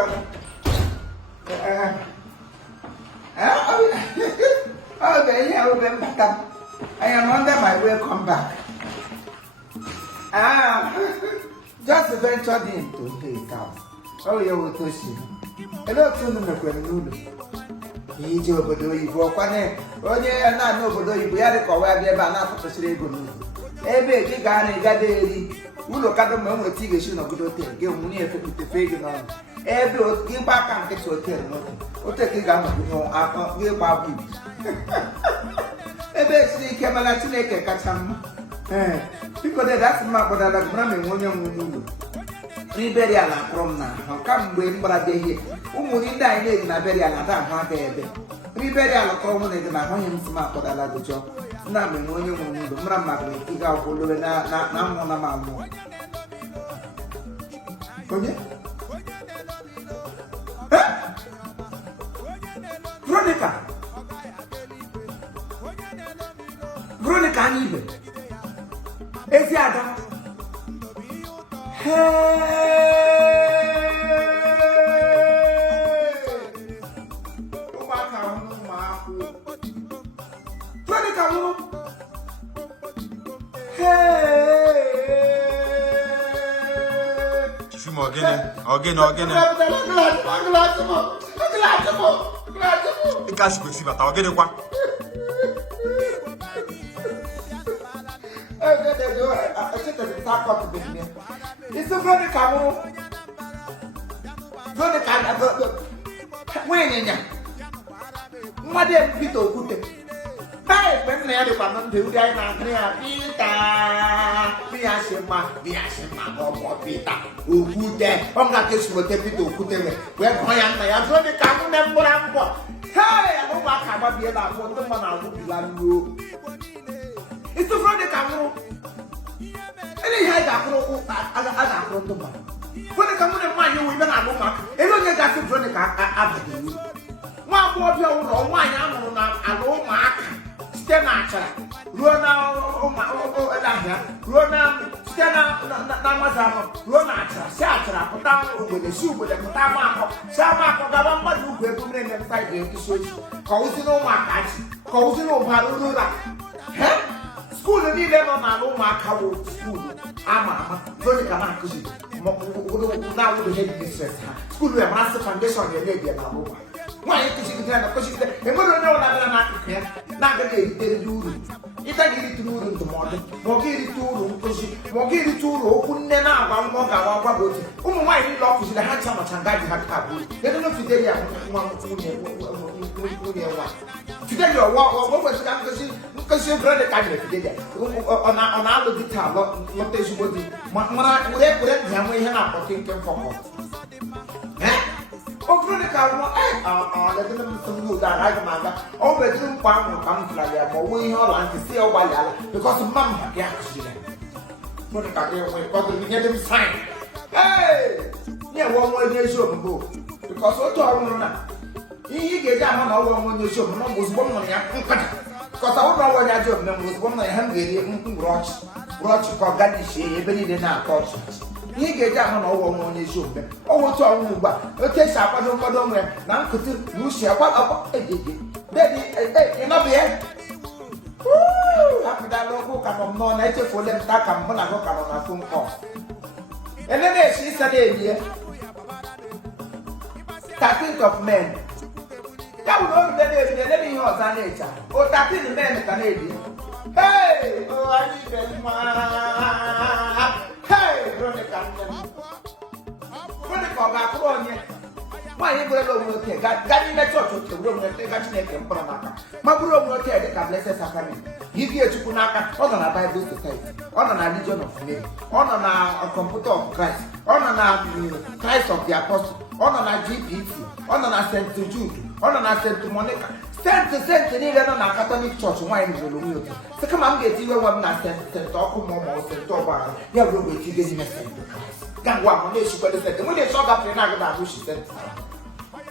I am under my welcome back. Just ventured into his house. Oh, you will touch him. Hello, Tunu. Iji obodo Igbo kwane onye na obodo Igbo ya dị ka ọwa bịa ebe a na-afọsịrị ego n'ụzọ ebe gị ga na ịga eri ụlọ kadụ ma nweta igeshi n'obodo hotel gị nwunye efepụtefe ego n'ọnụ ebe gị gba aka nkịtị hotel n'otu hotel gị ga-anọgide gị gba bụ ebe esiri ike mana Chineke kacha mma biko dede asị m akpọdara gị mara ma enwe onye nwe n'ụlọ Riberia na akpọrọ m n'ahụ kamgbe m gbara dị ihe ụmụnne ndị anyị na-eji na beria na-ada ahụ aka ebe Riberia lụkọrọ mụ na ego na ahụghị m si m akpọdala gụjọ nna m enwe onye nwere ụlọ mara mmadụ ịga ọgwụlowe na mmụọ na m amụọ onye Veronica anyị ibe ezi ada Ogene. Ika si kwesi bata ogene kwa. It's a very common. Madam Pito Gute. Hey, when they are the one who died and Pita, Biashima, or Pita, who good there, on that case will take it to Kute. Where I am going to come and Morambo. Hey, I don't want to be about what the man will be like you. It's the front of the camera. And he had that from the man. When they come to mind, you will not have a mark. And when you got to run the car after you. One more your own, one young and old mark. Stand out, run out, run out, stand out, Namazama, run out, Satra, put down with the shoe with the Mutama, Sama, Gavamba, who will put in the fight to switch. Causing no markets, causing no Parula. School ni lema na no makawo school ama very kana kuzi na wo de head business school we master foundation ye dey na bo why you kuzi na kuzi de e mo no na na ke na ga dey dey duru ita giri turu ndo mo giri turu kuzi mo giri turu kunne na agba mo ga wa gwa boti umu why ni lo kuzi da ha chama changaji ha ka bo ye no fideli ya mo munye wa fideli wa wa kuzi because you're very kind of it. On our guitar, what is what you want? We have a king for more. Oh, Veronica, let them do that. I can oh, but you can't come to like or we all to see a while because Mum can't see them. Veronica, we get them sign. Hey, yeah, one more year show because what do I want to he get down on our one year show, no was one money. Because I don't know what I do, was one I hungry, Roch, Garnish, everybody did not touch. He get down on our one issue. Oh, what's all new, but okay, I don't know, now could you share what about it? Daddy, you're not here. After that, local come on, no nature for them, that come when I look on a phone call. And then she said, dear, think of men. That would only be the living horse and nature. Oh, that is the man Canadian. Hey, oh, I need them. Hey, Veronica. Veronica, back on you. Why you go over here? Got in the church of the room and take a snake and Panaka. My room will tell the blessed sacrament. Give you to Punaka on a Bible society, on a religion of men, on a computer of Christ, on a Christ of the Apostle, on a GPT, on a Saint Jude. On a Saint Monica, Saint in a Catholic church, wine will be. So come and get you one night, Saint Ocomo, Saint Toba, you will be giving a Saint Christ. Can't one day she got to say, when they saw that Renata, who she said,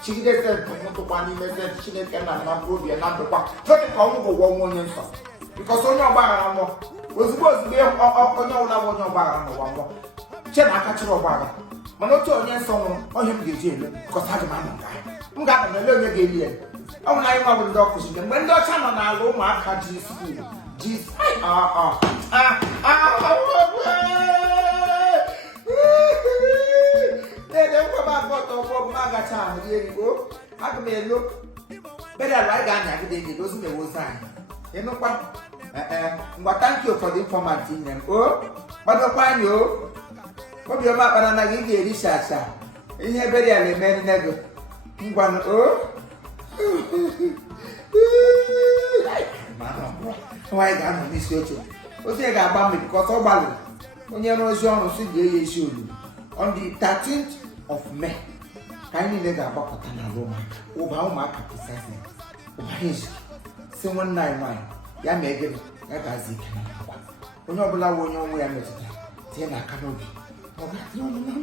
she did say, one message, she didn't get another movie, another one. Don't call me one young son. Because on your bar was supposed to be on your bar. Check my catcher of bar. mana otu onye nsọ nwụrụ onye m ga-eji ele kọsa gị ma m ga-akpa ele onye ga-eli ya ọ bụ na anyị nwabụ ndị ọkụzi mgbe ndị ọcha nọ n'ala ụmụaka ji skuul ji na-ede nkwaba akọtọ ụgbọ bụ m agacha ahụ rie Igbo aga m elo berialụ anyị ga-anyagide gị dozi na ewozi anyị ịnụkwa ngwa thank you for the informant nyere m gbadokwa anyị obiọma akpara na gị ga-eri chacha ihe berial eme nne gị ngwanụ nwaanyị ga-anọ n'isi oche ozi ya ga-agba mmiri ka ọtọ gbalịrị onye rụrụ ozi ọrụ si ga-eyi ezi olu on the 13th of May ka anyị niile ga-agbapụta n'ala ụmụaka pisasi ụba ezi si nwanne anyị nwaanyị ya ma ege ya ga-azụ ike na akwa onye ọbụla nwe onye ọnwụ ya metụtara tinye n'aka n'obi ọ ga-atị ọnụ na